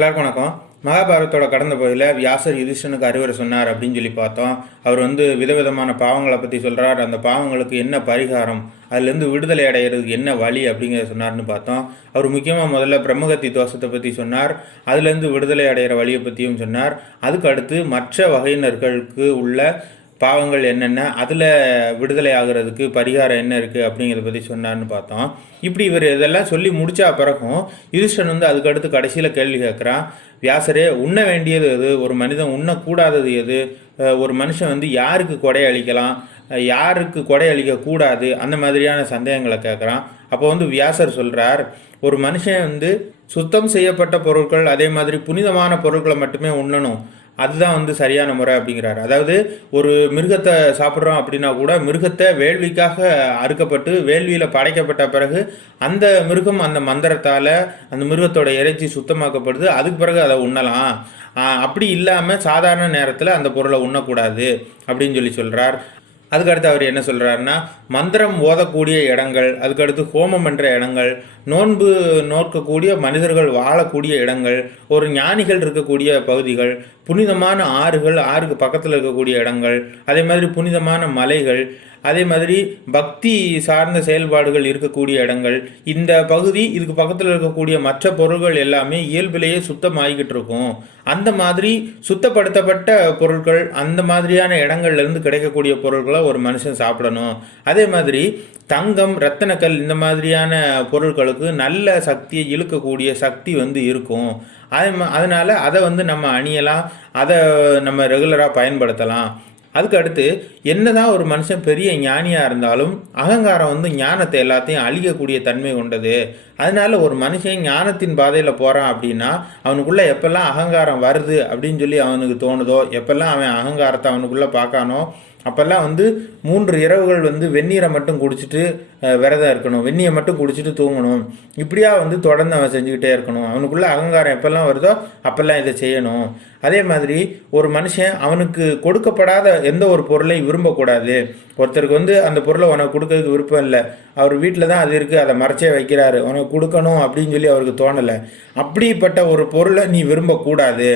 எல்லாருக்கும் வணக்கம். மகாபாரதத்தோட கடந்த பகுதியில் வியாசர் யுதிஷ்டனுக்கு அறிவுரை சொன்னார் அப்படின்னு சொல்லி பார்த்தோம். அவர் விதவிதமான பாவங்களை பற்றி சொல்கிறார். அந்த பாவங்களுக்கு என்ன பரிகாரம், அதுலேருந்து விடுதலை அடைகிறதுக்கு என்ன வழி அப்படிங்கிறத சொன்னார்னு பார்த்தோம். அவர் முக்கியமாக முதல்ல பிரம்மகத்தி தோஷத்தை பற்றி சொன்னார். அதுலேருந்து விடுதலை அடைகிற வழியை பற்றியும் சொன்னார். அதுக்கு அடுத்து மற்ற வகையினர்களுக்கு உள்ள பாவங்கள் என்னென்ன, அதில் விடுதலை ஆகிறதுக்கு பரிகாரம் என்ன இருக்குது அப்படிங்கிறத பற்றி சொன்னார்னு பார்த்தோம். இப்படி இவர் இதெல்லாம் சொல்லி முடித்தா பிறகும் யுதிஷ்டன் அதுக்கடுத்து கடைசியில் கேள்வி கேட்குறான். வியாசரே, உண்ண வேண்டியது எது, ஒரு மனிதன் உண்ணக்கூடாதது எது, ஒரு மனுஷன் யாருக்கு கொடை அளிக்கலாம், யாருக்கு கொடை அளிக்கக்கூடாது, அந்த மாதிரியான சந்தேகங்களை கேட்குறான். அப்போ வியாசர் சொல்கிறார், ஒரு மனுஷன் சுத்தம் செய்யப்பட்ட பொருட்கள் அதே மாதிரி புனிதமான பொருட்களை மட்டுமே உண்ணணும், அதுதான் சரியான முறை அப்படிங்கிறார். அதாவது ஒரு மிருகத்தை சாப்பிட்றோம் அப்படின்னா கூட மிருகத்தை வேள்விக்காக அறுக்கப்பட்டு வேள்வியில் படைக்கப்பட்ட பிறகு அந்த மிருகம் அந்த மந்திரத்தால் அந்த மிருகத்தோட இறைச்சி சுத்தமாக்கப்படுது. அதுக்கு பிறகு அதை உண்ணலாம். அப்படி இல்லாமல் சாதாரண நேரத்தில் அந்த பொருளை உண்ணக்கூடாது அப்படின்னு சொல்கிறார். அதுக்கடுத்து அவர் என்ன சொல்கிறாருன்னா, மந்திரம் ஓதக்கூடிய இடங்கள், அதுக்கடுத்து ஹோமம் என்ற இடங்கள், நோன்பு நோக்கக்கூடிய மனிதர்கள் வாழக்கூடிய இடங்கள், ஒரு ஞானிகள் இருக்கக்கூடிய பகுதிகள், புனிதமான ஆறுகள், ஆறுக்கு பக்கத்தில் இருக்கக்கூடிய இடங்கள், அதே மாதிரி புனிதமான மலைகள், அதே மாதிரி பக்தி சார்ந்த செயல்பாடுகள் இருக்கக்கூடிய இடங்கள், இந்த பகுதி இதுக்கு பக்கத்தில் இருக்கக்கூடிய மற்ற பொருட்கள் எல்லாமே இயல்பிலேயே சுத்தமாகிக்கிட்டு இருக்கும். அந்த மாதிரி சுத்தப்படுத்தப்பட்ட பொருட்கள், அந்த மாதிரியான இடங்கள்லேருந்து கிடைக்கக்கூடிய பொருட்களை ஒரு மனுஷன் சாப்பிடணும். அதே மாதிரி தங்கம், ரத்தனக்கல், இந்த மாதிரியான பொருட்களுக்கு நல்ல சக்தியை இழுக்கக்கூடிய சக்தி இருக்கும். அதனால் அதை நம்ம அணியலாம், அதை நம்ம ரெகுலராக பயன்படுத்தலாம். அதுக்கு அடுத்து என்னதான் ஒரு மனுஷன் பெரிய ஞானியாக இருந்தாலும் அகங்காரம் ஞானத்தை எல்லாத்தையும் அழிக்கக்கூடிய தன்மை கொண்டது. அதனால ஒரு மனுஷன் ஞானத்தின் பாதையில் போகிறான் அப்படின்னா அவனுக்குள்ளே எப்பெல்லாம் அகங்காரம் வருது அப்படின்னு அவனுக்கு தோணுதோ, எப்பெல்லாம் அவன் அகங்காரத்தை அவனுக்குள்ளே பார்க்கானோ அப்போல்லாம் 3 இரவுகள் வெந்நீரை மட்டும் குடிச்சிட்டு விரதம் இருக்கணும், வெந்நியை மட்டும் குடிச்சிட்டு தூங்கணும். இப்படியா தொடர்ந்து அவன் செஞ்சுக்கிட்டே இருக்கணும். அவனுக்குள்ளே அகங்காரம் எப்பெல்லாம் வருதோ அப்போல்லாம் இதை செய்யணும். அதே மாதிரி ஒரு மனுஷன் அவனுக்கு கொடுக்கப்படாத எந்த ஒரு பொருளையும் விரும்பக்கூடாது. ஒருத்தருக்கு அந்த பொருளை உனக்கு கொடுக்கறதுக்கு விருப்பம் இல்லை, அவர் வீட்டில் தான் அது இருக்குது, அதை மறைச்சே வைக்கிறாரு, உனக்கு கொடுக்கணும் அப்படின்னு அவருக்கு தோணலை. அப்படிப்பட்ட ஒரு பொருளை நீ விரும்பக்கூடாது.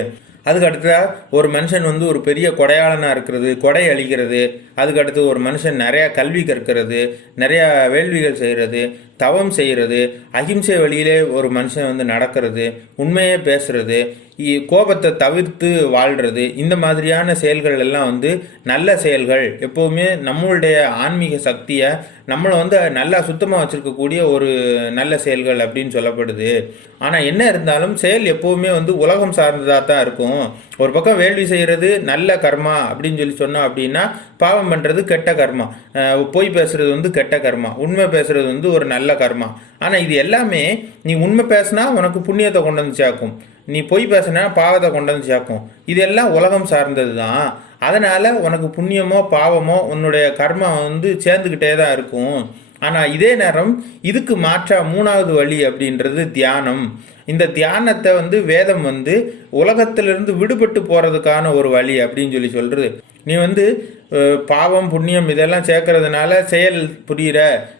அதுக்கு அடுத்ததாக ஒரு மனுஷன் ஒரு பெரிய கொடையாளனாக இருக்கிறது, கொடை அளிக்கிறது. அதுக்கடுத்து ஒரு மனுஷன் நிறையா கல்வி கற்கிறது, நிறையா வேள்விகள் செய்கிறது, தவம் செய்கிறது, அகிம்சை வழியிலே ஒரு மனுஷன் நடக்கிறது, உண்மையே பேசுறது, கோபத்தை தவிர்த்து வாழ்கிறது. இந்த மாதிரியான செயல்கள் எல்லாம் நல்ல செயல்கள். எப்போவுமே நம்மளுடைய ஆன்மீக சக்தியை நம்மளை நல்லா சுத்தமாக வச்சுருக்கக்கூடிய ஒரு நல்ல செயல்கள் அப்படின்னு சொல்லப்படுது. ஆனால் என்ன இருந்தாலும் செயல் எப்போவுமே உலகம் சார்ந்ததாக தான் இருக்கும். ஒரு பக்கம் வேள்வி செய்கிறது நல்ல கர்மா அப்படின்னு சொன்னோம் அப்படின்னா, பாவம் பண்ணுறது கெட்ட கர்மா, பொய் பேசுறது கெட்ட கர்மா, உண்மை பேசுறது ஒரு நல்ல கர்மா. ஆனால் இது எல்லாமே நீ உண்மை பேசினா உனக்கு புண்ணியத்தை கொண்டு வந்து சேர்க்கும், நீ பொய் பேசினா பாவத்தை கொண்டு வந்து சேர்க்கும். இதெல்லாம் உலகம் சார்ந்தது தான். அதனால் உனக்கு புண்ணியமோ பாவமோ உன்னுடைய கர்மா சேர்ந்துக்கிட்டே தான் இருக்கும். ஆனால் இதே நேரம் இதுக்கு மாற்றா 3வது வழி அப்படின்றது தியானம். இந்த தியானத்தை வேதம் உலகத்திலிருந்து விடுபட்டு போகிறதுக்கான ஒரு வழி அப்படின்னு சொல்கிறது. நீ பாவம் புண்ணியம் இதெல்லாம் சேர்க்கறதுனால செயல் புரிகிற,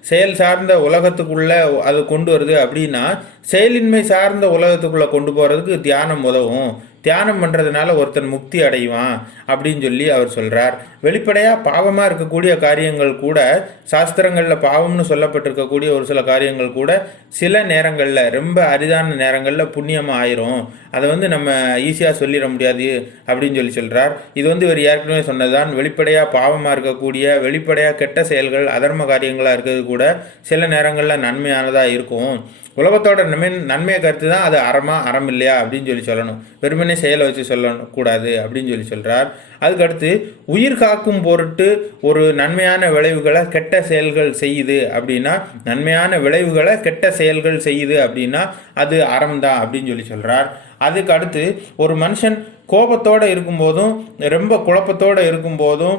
செயல் சார்ந்த உலகத்துக்குள்ளே அது கொண்டு வருது அப்படின்னா செயலின்மை சார்ந்த உலகத்துக்குள்ளே கொண்டு போகிறதுக்கு தியானம் உதவும். தியானம் பண்ணுறதுனால ஒருத்தன் முக்தி அடைவான் அப்படின்னு அவர் சொல்கிறார். வெளிப்படையாக பாவமாக இருக்கக்கூடிய காரியங்கள் கூட, சாஸ்திரங்களில் பாவம்னு சொல்லப்பட்டிருக்கக்கூடிய ஒரு சில காரியங்கள் கூட சில நேரங்களில், ரொம்ப அரிதான நேரங்களில் புண்ணியமாக ஆயிரும். அதை நம்ம ஈஸியாக சொல்லிட முடியாது அப்படின்னு சொல்கிறார். இது இவர் ஏற்கனவே சொன்னதுதான். வெளிப்படையாக பாவமாக இருக்கக்கூடிய, வெளிப்படையாக கெட்ட செயல்கள், அதர்ம காரியங்களாக இருக்கிறது கூட சில நேரங்களில் நன்மையானதாக இருக்கும். உலகத்தோட நன்மையை கருத்து தான் அது அறம் இல்லையா அப்படின்னு சொல்லணும். வெறுமனே செயலை வச்சு சொல்லக்கூடாது அப்படின்னு சொல்கிறார். அதுக்கடுத்து உயிர் காக்கும் பொருட்டு ஒரு நன்மையான விளைவுகளை கெட்ட செயல்கள் செய்யுது அப்படின்னா, நன்மையான விளைவுகளை கெட்ட செயல்கள் செய்யுது அப்படின்னா அது அறம் தான் அப்படின்னு சொல்கிறார். அதுக்கு அடுத்து ஒரு மனுஷன் கோபத்தோடு இருக்கும்போதும் ரொம்ப குழப்பத்தோடு இருக்கும்போதும்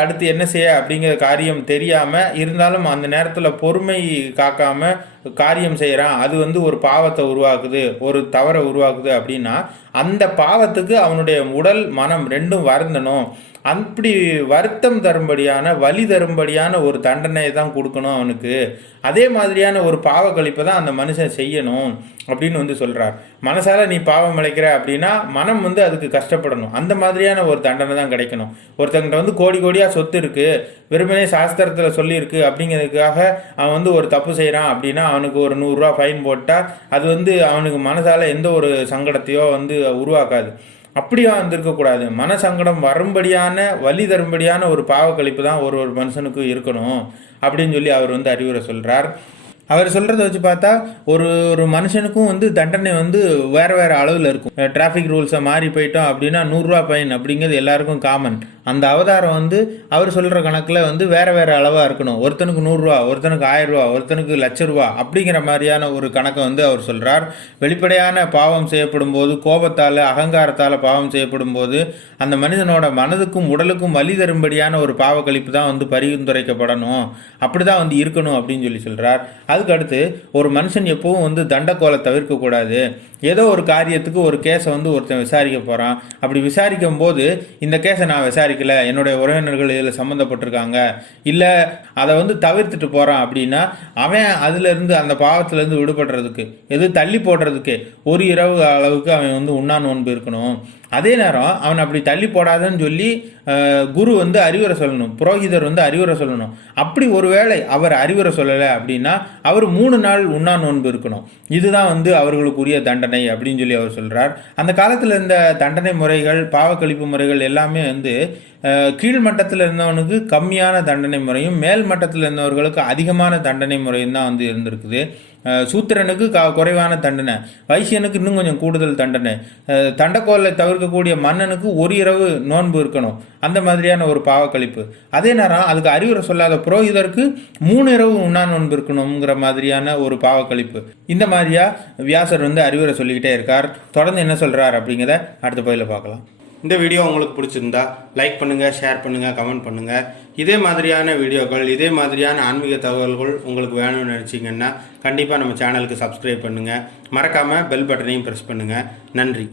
அடுத்து என்ன செய்ய அப்படிங்கிற காரியம் தெரியாமல் இருந்தாலும் அந்த நேரத்தில் பொறுமை காக்காமல் காரியம் செய்கிறான், அது ஒரு பாவத்தை உருவாக்குது, ஒரு தவறை உருவாக்குது அப்படின்னா அந்த பாவத்துக்கு அவனுடைய உடல் மனம் ரெண்டும் வருந்தணும். அப்படி வருத்தம் தரும்படியான வலி தரும்படியான ஒரு தண்டனை தான் கொடுக்கணும் அவனுக்கு. அதே மாதிரியான ஒரு பாவ கழிப்பை தான் அந்த மனுஷன் செய்யணும் அப்படின்னு வந்து சொல்கிறார். மனசால் நீ பாவம் இழைக்கிற அப்படின்னா மனம் வந்து அதுக்கு கஷ்டப்படணும். அந்த மாதிரியான ஒரு தண்டனை தான் கிடைக்கணும். ஒருத்தங்கிட்ட வந்து கோடி கோடியாக சொத்து இருக்குது, வெறுமனே சாஸ்திரத்தில் சொல்லியிருக்கு அப்படிங்கிறதுக்காக அவன் வந்து ஒரு தப்பு செய்கிறான் அப்படின்னா அவனுக்கு ஒரு 100 ரூபா ஃபைன் போட்டால் அது வந்து அவனுக்கு மனசால் எந்த ஒரு சங்கடத்தையோ வந்து உருவாக்காது. அப்படியா வந்திருக்கக்கூடாது. மனசங்கடம் வரும்படியான வலி தரும்படியான ஒரு பாவக்கழிப்பு தான் ஒரு ஒரு மனுஷனுக்கும் இருக்கணும் அப்படின்னு சொல்லி அவர் வந்து அறிவுரை சொல்கிறார். அவர் சொல்கிறத வச்சு பார்த்தா ஒரு ஒரு மனுஷனுக்கும் வந்து தண்டனை வந்து வேறு வேறு அளவில் இருக்கும். டிராஃபிக் ரூல்ஸை மாறி போயிட்டோம் அப்படின்னா 100 ரூபா ஃபைன் அப்படிங்கிறது எல்லாருக்கும் காமன். அந்த அவதாரம் வந்து அவர் சொல்கிற கணக்கில் வந்து வேறு வேறு அளவாக இருக்கணும். ஒருத்தனுக்கு 100 ரூபா, ஒருத்தனுக்கு 1000 ரூபா, ஒருத்தனுக்கு 1,00,000 ரூபா அப்படிங்கிற மாதிரியான ஒரு கணக்கை வந்து அவர் சொல்கிறார். வெளிப்படையான பாவம் செய்யப்படும் போது, கோபத்தால் அகங்காரத்தால் பாவம் செய்யப்படும் போது அந்த மனிதனோட மனதுக்கும் உடலுக்கும் வலி தரும்படியான ஒரு பாவக்கழிப்பு தான் வந்து பரிந்துரைக்கப்படணும். அப்படி தான் வந்து இருக்கணும் அப்படின்னு சொல்லி சொல்கிறார். அதுக்கு அடுத்து ஒரு மனுஷன் எப்பவும் வந்து தண்டக்கோலை தவிர்க்கக்கூடாது. ஏதோ ஒரு காரியத்துக்கு ஒரு கேஸை வந்து ஒருத்தன் விசாரிக்க போகிறான். அப்படி விசாரிக்கும் போது இந்த கேஸை நான் விசாரிக்கலை, என்னுடைய உறவினர்கள் இதில் சம்மந்தப்பட்டிருக்காங்க, இல்லை அதை வந்து தவிர்த்துட்டு போகிறான் அப்படின்னா அவன் அதிலிருந்து அந்த பாவத்திலேருந்து விடுபடுறதுக்கு எது தள்ளி போடுறதுக்கு ஒரு இரவு அளவுக்கு அவன் வந்து உண்ணா நோன்பு இருக்கணும். அதே நேரம் அவன் அப்படி தள்ளி போடாதன்னு சொல்லி குரு வந்து அறிவுரை சொல்லணும், புரோகிதர் வந்து அறிவுரை சொல்லணும். அப்படி ஒருவேளை அவர் அறிவுரை சொல்லலை அப்படின்னா அவர் 3 நாள் உண்ணா நோன்பு இருக்கணும். இதுதான் வந்து அவர்களுக்குரிய தண்டனை அப்படின்னு சொல்லி அவர் சொல்கிறார். அந்த காலத்தில் இந்த தண்டனை முறைகள், பாவக்கழிப்பு முறைகள் எல்லாமே வந்து கீழ்மட்டத்தில் இருந்தவனுக்கு கம்மியான தண்டனை முறையும் மேல் மட்டத்தில் இருந்தவர்களுக்கு அதிகமான தண்டனை முறையும் தான் வந்து இருந்திருக்குது. சூத்திரனுக்கு குறைவான தண்டனை, வைசியனுக்கு இன்னும் கொஞ்சம் கூடுதல் தண்டனை, தண்டக்கோலை தவிர்க்கக்கூடிய மன்னனுக்கு ஒரு இரவு நோன்பு இருக்கணும், அந்த மாதிரியான ஒரு பாவக்கழிப்பு. அதே நேரம் அதுக்கு அறிவுரை சொல்லாத புரோகிதருக்கு 3 இரவு உண்ணா நோன்பு இருக்கணுங்கிற மாதிரியான ஒரு பாவக்கழிப்பு. இந்த மாதிரியா வியாசர் வந்து அறிவுரை சொல்லிக்கிட்டே இருக்கார். தொடர்ந்து என்ன சொல்கிறார் அப்படிங்கிறத அடுத்த பதிவில் பார்க்கலாம். இந்த வீடியோ உங்களுக்கு பிடிச்சிருந்தா லைக் பண்ணுங்கள், ஷேர் பண்ணுங்கள், கமெண்ட் பண்ணுங்கள். இதே மாதிரியான வீடியோக்கள், இதே மாதிரியான ஆன்மீக தகவல்கள் உங்களுக்கு வேணும்னு நினச்சிங்கன்னா கண்டிப்பாக நம்ம சேனலுக்கு சப்ஸ்கிரைப் பண்ணுங்கள். மறக்காமல் பெல் பட்டனையும் ப்ரெஸ் பண்ணுங்கள். நன்றி.